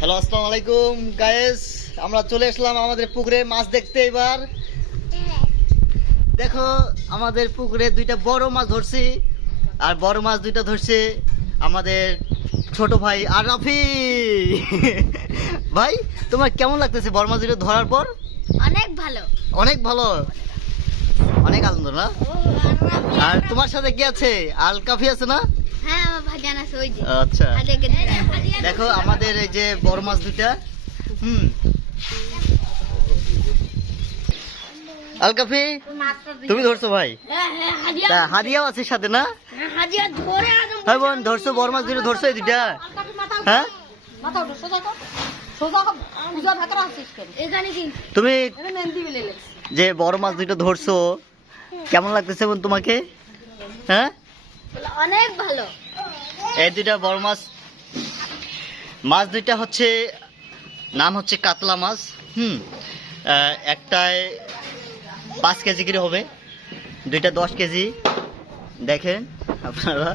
Hello আসসালামু আলাইকুম guys আমরা চলে আসলাম আমাদের পুকুরে মাছ দেখতে এবার। দেখো আমাদের পুকুরে দুইটা বড় মাছ ধরছি। আর বড় মাছ দুইটা ধরছে আমাদের ছোট ভাই আর রাফি। ভাই তোমার কেমন লাগতেছে বড় মাছ দুটো ধরার পর? অনেক ভালো। অনেক ভালো? অনেক আনন্দ না? আর তোমার সাথে কি আছে? আল কাফি আছে না? আচ্ছা। দেখো আমাদের এই যে বড় মাছ দুইটা। হুম। আলকাফি তুমি ধরছো ভাই? তা হাদিয়াও আছে সাথে না? হ্যাঁ, বোন ধরছো বড় মাছ দুটো ধরছো এই দুইটা? হ্যাঁ? তুমি যে বড় মাছ দুটো ধরছো কেমন লাগতেছে বোন তোমাকে? হ্যাঁ? অনেক ভালো। এই দুইটা বড় মাছ। মাছ দুইটা হচ্ছে নাম হচ্ছে কাতলা মাছ হুম একটায় পাঁচ কেজি করে হবে দুইটা দশ কেজি। দেখেন আপনারা।